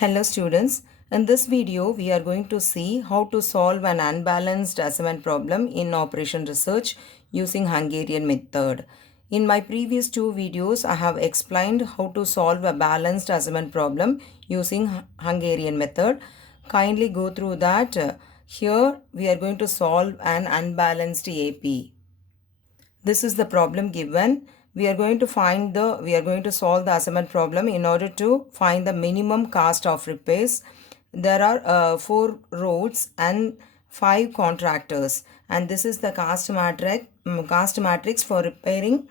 Hello students, in this video we are going to see how to solve an unbalanced assignment problem in operation research using Hungarian method. In my previous two videos I have explained how to solve a balanced assignment problem using Hungarian method. Kindly go through that. Here we are going to solve an unbalanced AP. This is the problem given. We are going to solve the assignment problem in order to find the minimum cost of repairs. There are four roads and five contractors, and this is the cost matrix for repairing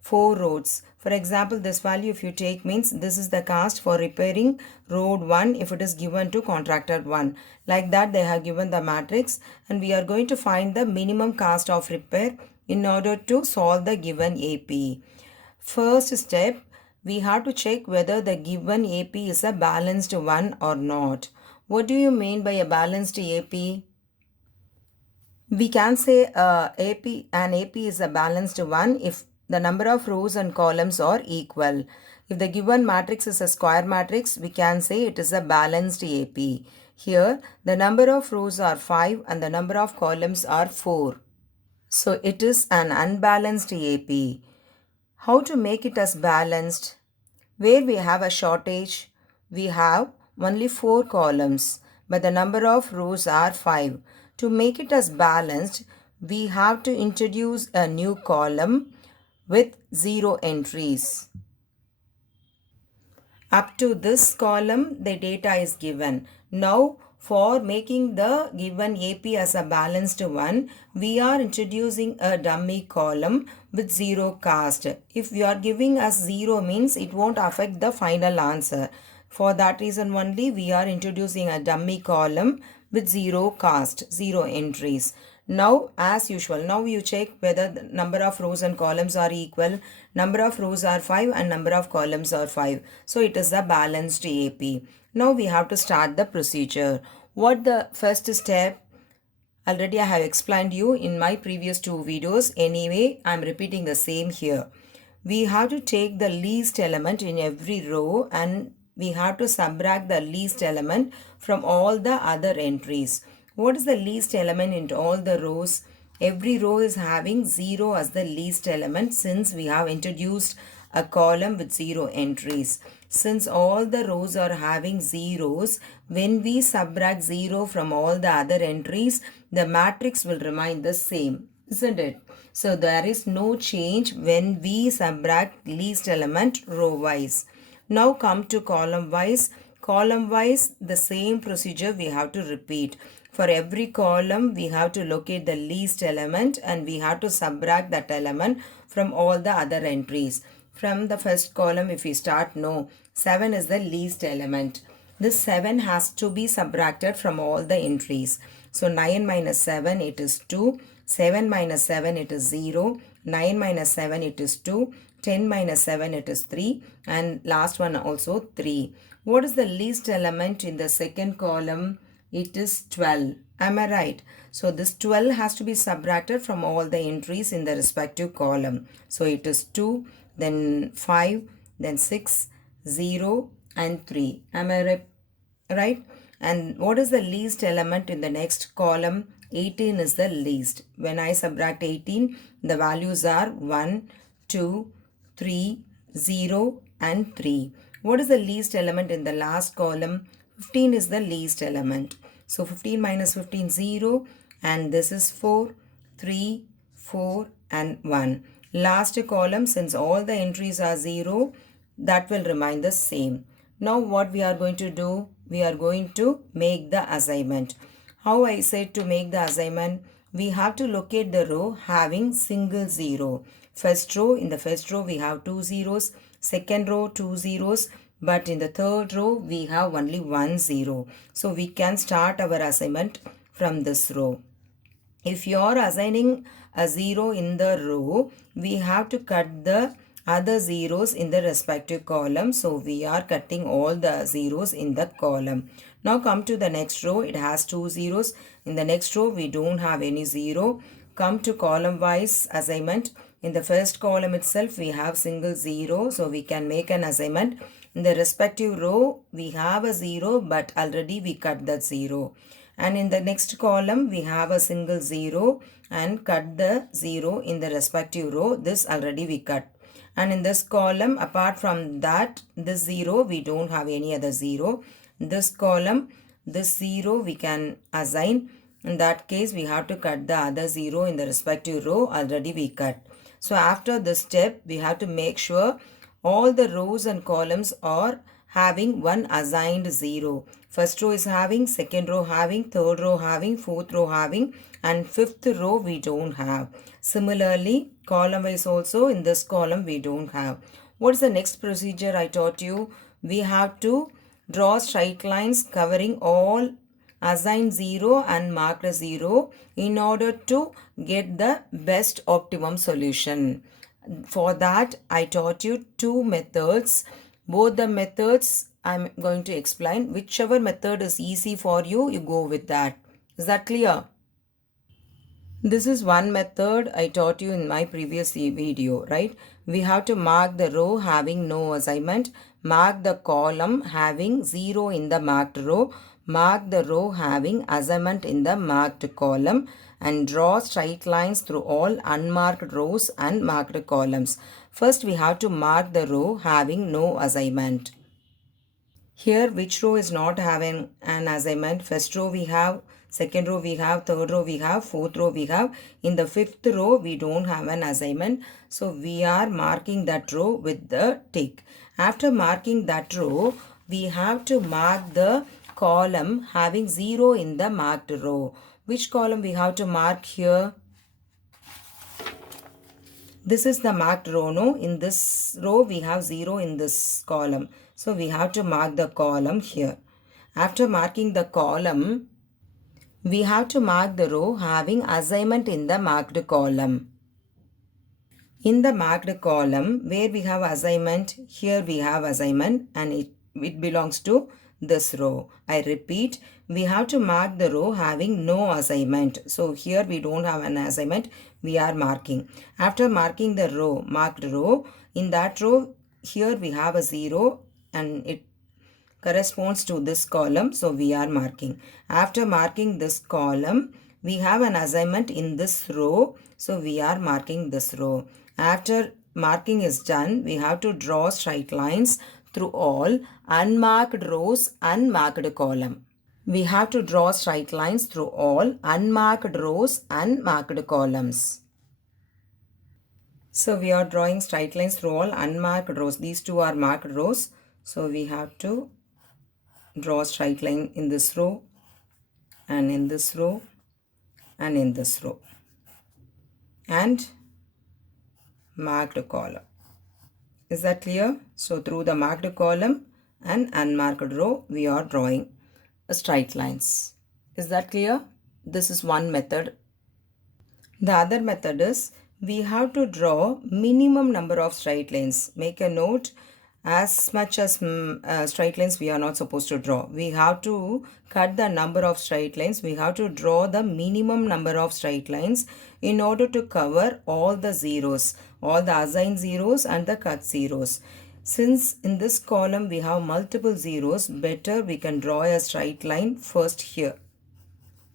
four roads. For example, this value if you take means this is the cost for repairing road 1 if it is given to contractor 1. Like that they have given the matrix, and we are going to find the minimum cost of repair in order to solve the given AP. First step, we have to check whether the given AP is a balanced one or not. What do you mean by a balanced AP? We can say an AP is a balanced one if the number of rows and columns are equal. If the given matrix is a square matrix, we can say it is a balanced AP. Here, the number of rows are 5 and the number of columns are 4. So it is an unbalanced AP. How to make it as balanced? Where we have a shortage, we have only 4 columns, but the number of rows are 5. To make it as balanced, we have to introduce a new column with 0 entries. Up to this column, the data is given. Now, for making the given AP as a balanced one, we are introducing a dummy column with 0 cost. If we are giving us 0 means it won't affect the final answer. For that reason only we are introducing a dummy column with 0 cost, 0 entries. Now as usual, now you check whether the number of rows and columns are equal. Number of rows are 5 and number of columns are 5. So it is a balanced AP. Now we have to start the procedure. What the first step? Already I have explained you in my previous two videos. Anyway, I am repeating the same here. We have to take the least element in every row and we have to subtract the least element from all the other entries. What is the least element in all the rows? Every row is having 0 as the least element since we have introduced a column with 0 entries. Since all the rows are having zeros, when we subtract 0 from all the other entries, the matrix will remain the same, isn't it? So there is no change when we subtract least element row wise. Now come to column wise. Column wise, the same procedure we have to repeat. For every column, we have to locate the least element and we have to subtract that element from all the other entries. From the first column, if we start, 7 is the least element. This 7 has to be subtracted from all the entries. So 9 minus 7, it is 2. 7 minus 7, it is 0. 9 minus 7, it is 2. 10 minus 7, it is 3. And last one also 3. What is the least element in the second column? It is 12. Am I right? So this 12 has to be subtracted from all the entries in the respective column. So it is 2, then 5, then 6, 0 and 3. Am I right? And what is the least element in the next column? 18 is the least. When I subtract 18, the values are 1, 2, 3, 0 and 3. What is the least element in the last column? 15 is the least element. So 15 minus 15, 0, and this is 4, 3, 4 and 1. Last column, since all the entries are 0, that will remain the same. Now what we are going to do? We are going to make the assignment. How I said to make the assignment? We have to locate the row having single 0. First row, in the first row we have 2 zeros. Second row 2 zeros. But in the third row, we have only 1 0. So we can start our assignment from this row. If you are assigning a 0 in the row, we have to cut the other zeros in the respective column. So we are cutting all the zeros in the column. Now come to the next row. It has 2 zeros. In the next row, we don't have any 0. Come to column wise assignment. In the first column itself, we have single 0. So we can make an assignment. In the respective row, we have a 0, but already we cut that 0. And in the next column, we have a single 0 and cut the 0 in the respective row. This already we cut. And in this column, apart from that, this 0, we don't have any other 0. This column, this 0 we can assign. In that case, we have to cut the other 0 in the respective row. Already we cut. So after this step, we have to make sure all the rows and columns are having one assigned 0. First row is having, second row having, third row having, fourth row having, and fifth row we don't have. Similarly, column wise also in this column we don't have. What is the next procedure I taught you? We have to draw straight lines covering all assigned 0 and marked 0 in order to get the best optimum solution. For that, I taught you two methods. Both the methods I'm going to explain. Whichever method is easy for you, you go with that. Is that clear? This is one method I taught you in my previous video, right? We have to mark the row having no assignment, mark the column having 0 in the marked row, mark the row having assignment in the marked column, and draw straight lines through all unmarked rows and marked columns. First, we have to mark the row having no assignment. Here, which row is not having an assignment? First row we have, second row we have, third row we have, fourth row we have. In the fifth row, we don't have an assignment. So, we are marking that row with the tick. After marking that row, we have to mark the column having 0 in the marked row. Which column we have to mark here? This is the marked row, no? In this row, we have 0 in this column. So, we have to mark the column here. After marking the column, we have to mark the row having assignment in the marked column. In the marked column, where we have assignment, here we have assignment and it belongs to this row. I repeat, we have to mark the row having no assignment. So here we don't have an assignment, we are marking. After marking the row, marked row, in that row, here we have a 0 and it corresponds to this column. So we are marking. After marking this column, we have an assignment in this row. So we are marking this row. After marking is done, we have to draw straight lines through all unmarked rows and marked column. We have to draw straight lines through all unmarked rows and marked columns. So we are drawing straight lines through all unmarked rows. These two are marked rows. So we have to draw straight line in this row and in this row and in this row and marked column. Is that clear? So through the marked column and unmarked row, we are drawing straight lines. Is that clear? This is one method. The other method is we have to draw minimum number of straight lines. Make a note, as much as straight lines we are not supposed to draw. We have to cut the number of straight lines. We have to draw the minimum number of straight lines in order to cover all the zeros, all the assigned zeros and the cut zeros. Since in this column we have multiple zeros, better we can draw a straight line first here.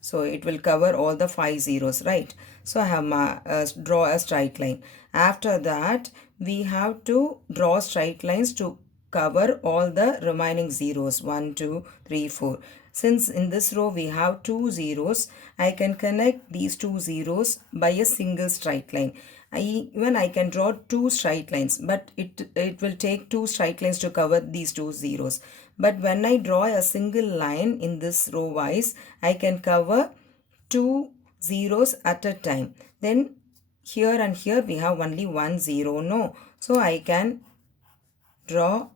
So it will cover all the 5 zeros, right? So I have draw a straight line. After that, we have to draw straight lines to cover all the remaining zeros. 1, 2, 3, 4. Since in this row we have 2 zeros, I can connect these 2 zeros by a single straight line. Even I can draw 2 straight lines, but it will take 2 straight lines to cover these 2 zeros. But when I draw a single line in this row wise, I can cover 2 zeros at a time. Then here and here we have only 1 0, no? So I can draw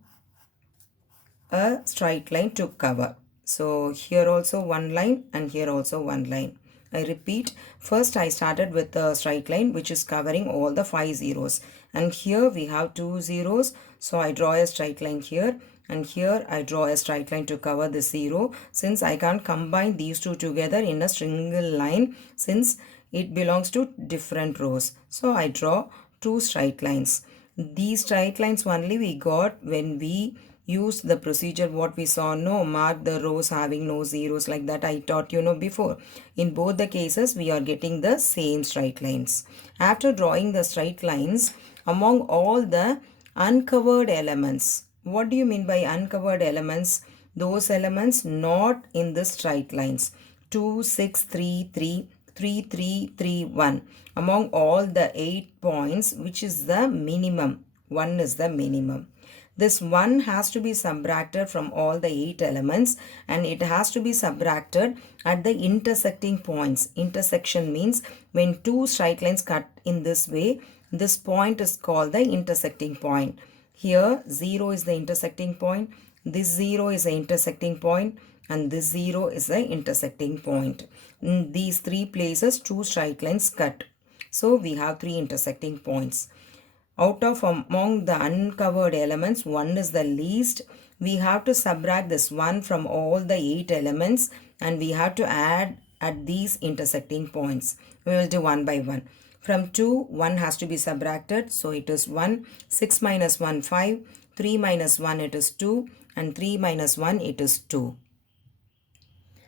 a straight line to cover. So here also one line and here also one line. I repeat, first I started with a straight line which is covering all the 5 zeros. And here we have 2 zeros. So I draw a straight line here. And here I draw a straight line to cover the 0. Since I can't combine these two together in a single line, since it belongs to different rows. So I draw 2 straight lines. These straight lines only we got when we use the procedure what we saw, no, mark the rows having no zeros, like that I taught you before. In both the cases we are getting the same straight lines. After drawing the straight lines among all the uncovered elements, what do you mean by uncovered elements? Those elements not in the straight lines. 2, 6, 3, 3, 3, 3, 3, 1. Among all the 8 points, which is the minimum? 1 is the minimum. This 1 has to be subtracted from all the 8 elements, and it has to be subtracted at the intersecting points. Intersection means when two straight lines cut in this way, this point is called the intersecting point. Here 0 is the intersecting point, this 0 is the intersecting point, and this 0 is the intersecting point. In these three places, two straight lines cut. So we have three intersecting points. Out of among the uncovered elements, 1 is the least. We have to subtract this 1 from all the 8 elements, and we have to add at these intersecting points. We will do one by one. From 2, 1 has to be subtracted. So it is 1. 6 minus 1, 5. 3 minus 1, it is 2. And 3 minus 1, it is 2.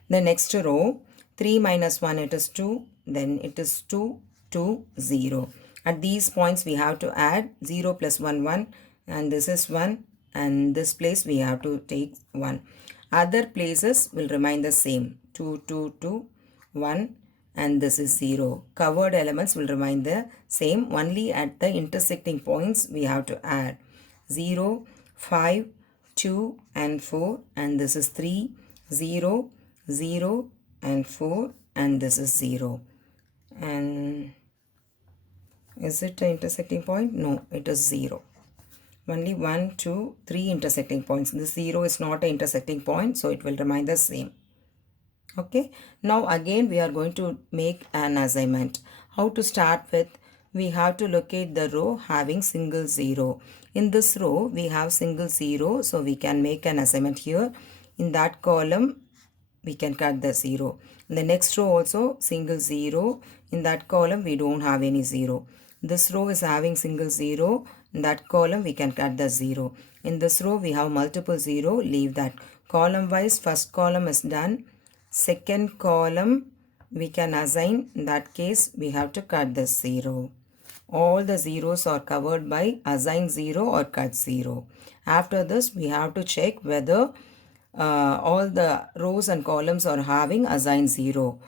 The next row, 3 minus 1, it is 2. Then it is 2, 2, 0. At these points we have to add 0 plus 1, 1, and this is 1, and this place we have to take 1. Other places will remain the same, 2, 2, 2, 1, and this is 0. Covered elements will remain the same, only at the intersecting points we have to add 0, 5, 2, and 4, and this is 3, 0, 0, and 4, and this is 0. And is it an intersecting point? No, it is 0. Only 1, 2, 3 intersecting points. This 0 is not an intersecting point, so it will remain the same. Okay. Now again we are going to make an assignment. How to start with? We have to locate the row having single 0. In this row we have single 0, so we can make an assignment here. In that column we can cut the 0. In the next row also single 0. In that column we don't have any 0. This row is having single 0. In that column we can cut the 0. In this row we have multiple 0. Leave that. Column wise, first column is done. Second column we can assign. In that case we have to cut the 0. All the zeros are covered by assign 0 or cut 0. After this we have to check whether all the rows and columns are having assign 0.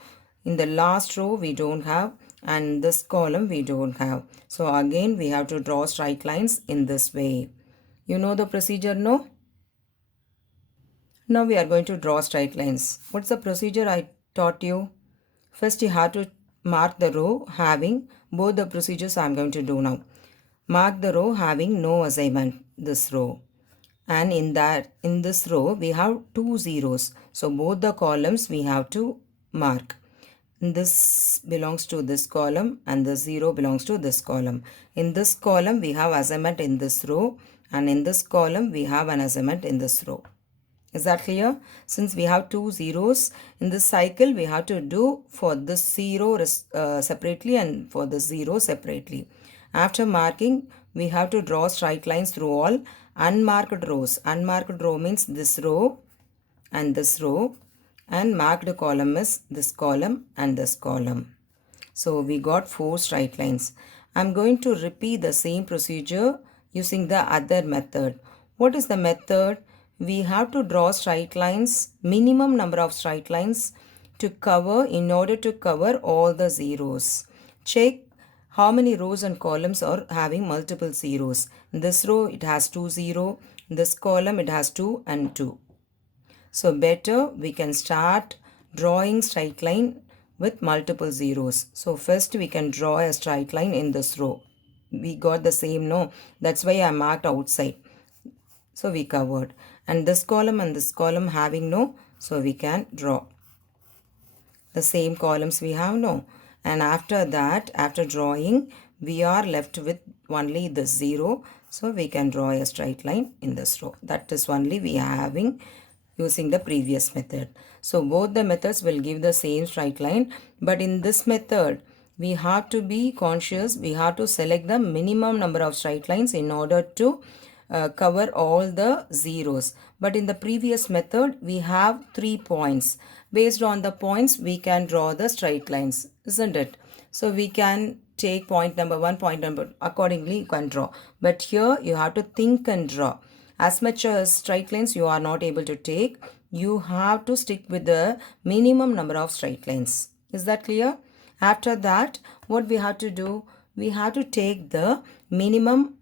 In the last row we don't have, and this column we don't have. So again we have to draw straight lines in this way. You know the procedure, no? Now we are going to draw straight lines. What's the procedure I taught you? First you have to mark the row having both the procedures I am going to do now. Mark the row having no assignment, this row. And in this row we have two zeros. So both the columns we have to mark. This belongs to this column and the 0 belongs to this column. In this column we have assignment in this row, and in this column we have an assignment in this row. Is that clear? Since we have two zeros in this cycle, we have to do for this 0 separately and for the 0 separately. After marking, we have to draw straight lines through all unmarked rows. Unmarked row means this row and this row, and marked column is this column and this column. So we got 4 straight lines. I am going to repeat the same procedure using the other method. What is the method? We have to draw straight lines, minimum number of straight lines to cover in order to cover all the zeros. Check how many rows and columns are having multiple zeros. In this row it has 2 0. In this column it has 2 and 2. So better we can start drawing straight line with multiple zeros. So first we can draw a straight line in this row. We got the same, no? That's why I marked outside. So we covered. And this column and this column having no, so we can draw. The same columns we have, no? And after that, after drawing, we are left with only the 0. So we can draw a straight line in this row. That is only we are having using the previous method. So both the methods will give the same straight line, but in this method we have to be conscious. We have to select the minimum number of straight lines in order to cover all the zeros. But in the previous method, we have 3 points. Based on the points, we can draw the straight lines, isn't it? So we can take point number 1, point number, accordingly you can draw. But here you have to think and draw. As much as straight lines you are not able to take, you have to stick with the minimum number of straight lines. Is that clear? After that, what we have to do? We have to take the minimum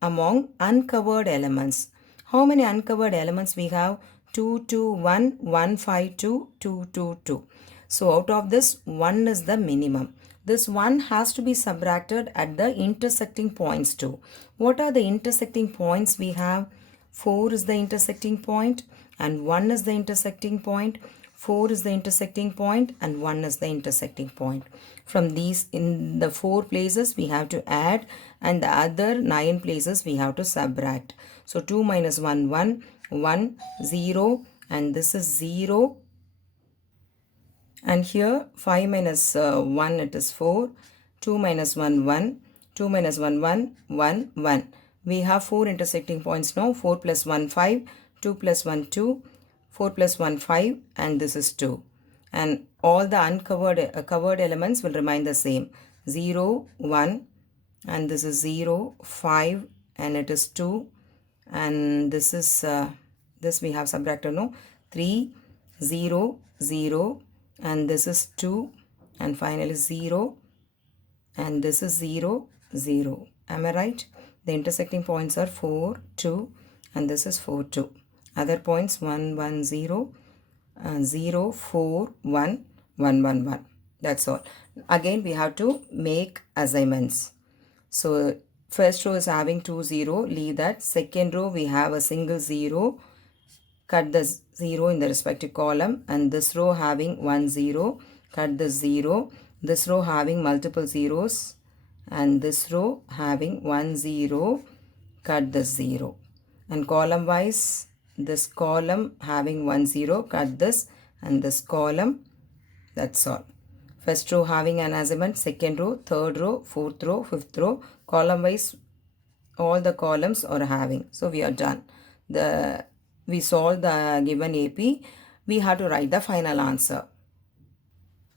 among uncovered elements. How many uncovered elements we have? 2, 2, 1, 1, 5, 2, 2, 2, 2. So out of this, 1 is the minimum. This 1 has to be subtracted at the intersecting points too. What are the intersecting points we have? 4 is the intersecting point and 1 is the intersecting point. 4 is the intersecting point and 1 is the intersecting point. From these, in the 4 places we have to add and the other 9 places we have to subtract. So 2 minus 1, 1, 1, 0 and this is 0. And here 5 minus 1 it is 4, 2 minus 1, 1, 2 minus 1, 1, 1, 1. We have 4 intersecting points now. 4 plus 1, 5, 2 plus 1, 2, 4 plus 1, 5 and this is 2. And all the uncovered covered elements will remain the same. 0, 1 and this is 0, 5 and it is 2 and this is this we have subtracted no 3, 0, 0 and this is 2 and finally 0 and this is 0, 0. Am I right? The intersecting points are 4, 2 and this is 4, 2. Other points 1, 1, 0, 0, 4, 1, 1, 1, 1. That's all. Again we have to make assignments. So first row is having 2, 0. Leave that. Second row we have a single 0. Cut the 0 in the respective column and this row having 1, 0. Cut the 0. This row having multiple zeros and this row having 1, 0. Cut the 0. And column wise, this column having 1, 0. Cut this and this column. That's all. First row having an assignment, second row, third row, fourth row, fifth row. Column wise, all the columns are having. So we are done. We solved the given AP. We have to write the final answer.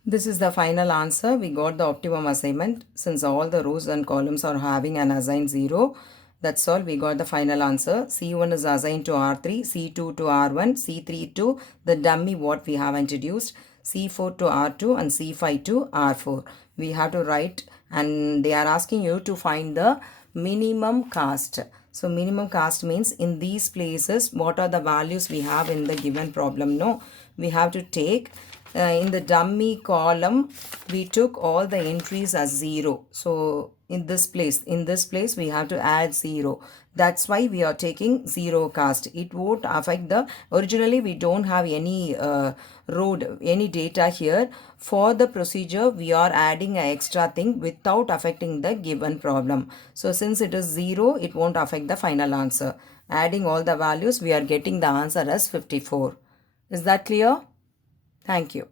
This is the final answer. We got the optimum assignment since all the rows and columns are having an assigned 0. That's all. We got the final answer. C1 is assigned to R3, C2 to R1, C3 to the dummy what we have introduced, C4 to R2 and C5 to R4. We have to write and they are asking you to find the minimum cost. So minimum cost means in these places what are the values we have in the given problem. No, we have to take in the dummy column we took all the entries as 0. So in this place we have to add 0. That's why we are taking 0 cost. It won't affect the, originally we don't have any any data here. For the procedure we are adding an extra thing without affecting the given problem. So since it is 0, it won't affect the final answer. Adding all the values, we are getting the answer as 54. Is that clear? Thank you.